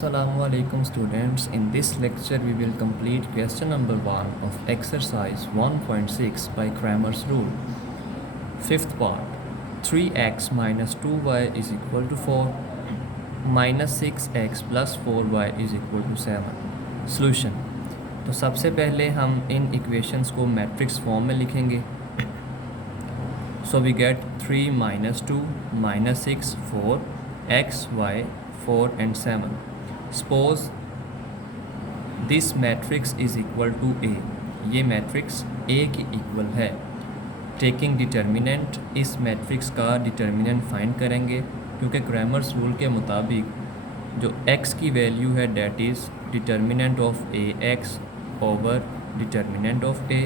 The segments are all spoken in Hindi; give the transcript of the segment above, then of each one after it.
Assalamualaikum students. In this lecture we will complete question number 1 of exercise 1.6 by Cramer's rule. Fifth part. 3x minus 2y is equal to 4 minus 6x plus 4y is equal to 7. Solution. तो सबसे पहले हम इन इक्वेशंस को मैट्रिक्स फॉर्म में लिखेंगे. So we get 3 minus 2 minus 6 4 x y 4 and 7. Suppose this matrix is equal to A. ये मैट्रिक्स A की इक्वल है. टेकिंग डिटर्मिनेंट, इस मैट्रिक्स का डिटर्मिनेंट फाइंड करेंगे क्योंकि क्रैमर्स रूल के मुताबिक जो x की वैल्यू है that is determinant of A x over determinant of A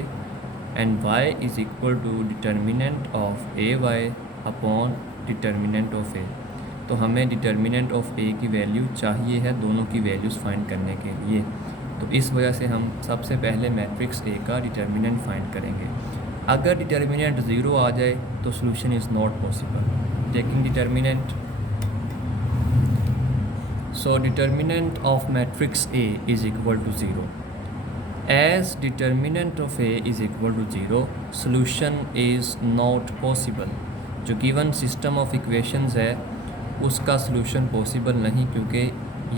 and y is equal to determinant of A y upon determinant of A. तो हमें डिटर्मिनेंट ऑफ A की वैल्यू चाहिए है दोनों की वैल्यूज़ फाइंड करने के लिए. तो इस वजह से हम सबसे पहले मैट्रिक्स A का डिटर्मिनेंट फाइंड करेंगे. अगर डिटर्मिनेंट ज़ीरो आ जाए तो solution is not possible. Taking determinant, so determinant of matrix A is equal to zero. As determinant of A is equal to zero, solution is not possible. जो गिवन सिस्टम ऑफ इक्वेशंस है उसका सलूशन पॉसिबल नहीं क्योंकि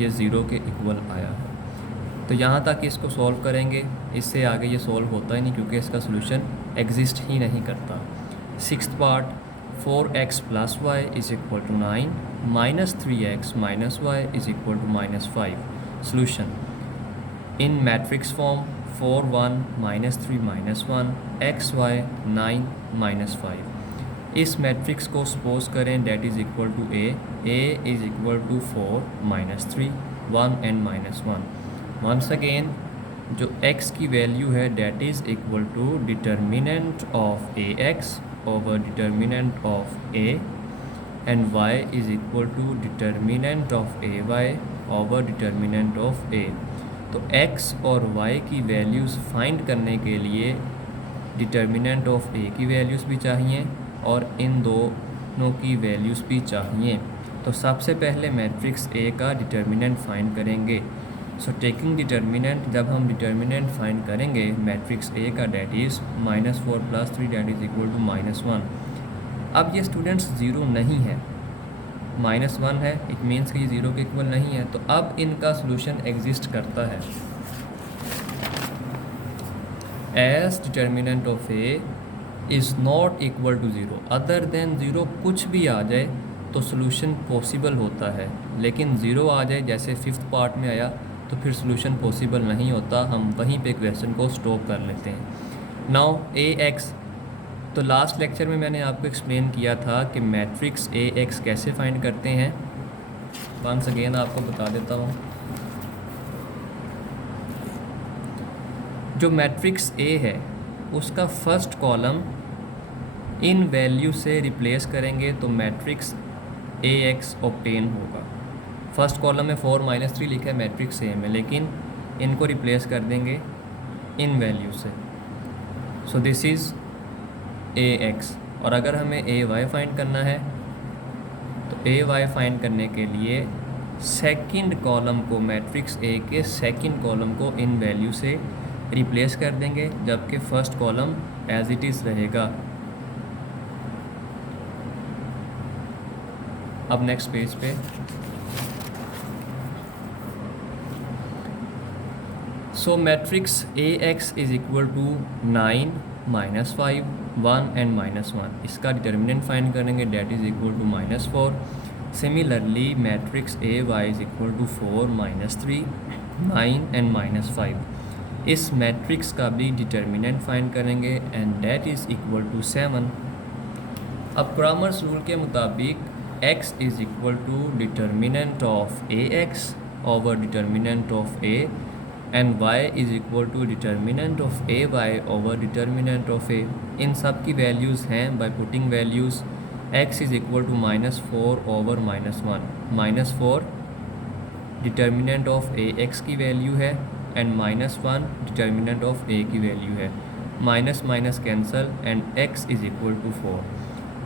ये ज़ीरो के इक्वल आया है. तो यहाँ तक इसको सॉल्व करेंगे, इससे आगे ये सॉल्व होता ही नहीं क्योंकि इसका सलूशन एग्जिस्ट ही नहीं करता. Sixth part. 4x plus y is equal to 9 minus 3x minus y is equal to minus 5. Solution in matrix form 4 1 minus 3 minus 1 x y 9 minus 5. इस मैट्रिक्स को सपोज करें that is equal to A is equal to 4 minus 3 1 and minus 1. Once again जो x की वैल्यू है that is equal to determinant of A x over determinant of A and y is equal to determinant of A y over determinant of A. तो x और y की वैल्यूज़ फाइंड करने के लिए डिटर्मिनेंट ऑफ A की वैल्यूज़ भी चाहिए और इन दोनों की वैल्यूज़ भी चाहिए. तो सबसे पहले मैट्रिक्स A का डिटर्मिनेंट फाइंड करेंगे. सो टेकिंग डिटर्मिनेंट, जब हम डिटर्मिनेंट फाइंड करेंगे मैट्रिक्स A का that is minus 4 plus 3 that is equal to minus 1. अब ये स्टूडेंट्स ज़ीरो नहीं है, माइनस 1 है, इट मीन्स कि ये ज़ीरो के इक्वल नहीं है. तो अब इनका सोल्यूशन एग्जिस्ट करता है. As determinant of A is not equal to zero, other than zero कुछ भी आ जाए तो सोल्यूशन पॉसिबल होता है. लेकिन ज़ीरो आ जाए जैसे फिफ्थ पार्ट में आया तो फिर सोल्यूशन पॉसिबल नहीं होता. हम वहीं पे क्वेश्चन को स्टॉप कर लेते हैं. नाउ Ax, तो लास्ट लेक्चर में मैंने आपको एक्सप्लेन किया था कि मैट्रिक्स Ax कैसे फाइंड करते हैं. वंस अगेन आपको बता देता हूँ. जो मैट्रिक्स A है उसका फर्स्ट कॉलम इन वैल्यू से रिप्लेस करेंगे तो मैट्रिक्स Ax ऑब्टेन होगा. फर्स्ट कॉलम में 4 माइनस 3 लिखा है मैट्रिक्स A में, लेकिन इनको रिप्लेस कर देंगे इन वैल्यू से. So this is Ax. और अगर हमें Ay फाइंड करना है तो Ay फाइंड करने के लिए सेकंड कॉलम को, मैट्रिक्स A के सेकंड कॉलम को इन वैल्यू से रिप्लेस कर देंगे जबकि first column as it is रहेगा. अब नेक्स्ट पेज पे so matrix Ax is equal to 9 minus 5 1 and minus 1. इसका डिटर्मिनेंट फाइंड करेंगे that is equal to minus 4. Similarly matrix Ay is equal to 4 minus 3 9 and minus 5. इस मैट्रिक्स का भी डिटर्मिनेंट फाइंड करेंगे and that is equal to 7. अब क्रैमर्स रूल के मुताबिक x is equal to determinant of Ax over determinant of A and y is equal to determinant of Ay over determinant of A. इन सब की वैल्यूज़ हैं. By putting values x is equal to minus 4 over minus 1. Minus 4 determinant of Ax की वैल्यू है and minus 1 determinant of A की वैल्यू है. Minus minus cancel and x is equal to 4.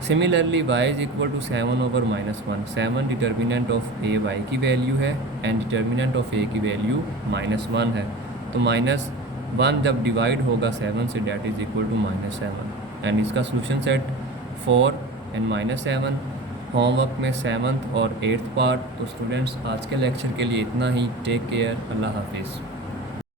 Similarly y is equal to 7/-1, 7 determinant of A y की वैल्यू है एंड डिटर्मिनेंट ऑफ ए की वैल्यू -1 है। तो -1 जब डिवाइड होगा 7 से that is equal to -7 and इसका सोल्यूशन सेट 4 एंड -7। होमवर्क में 7th और 8th पार्ट। तो स्टूडेंट्स आज के लेक्चर के लिए इतना ही। टेक केयर, अल्लाह हाफिज़।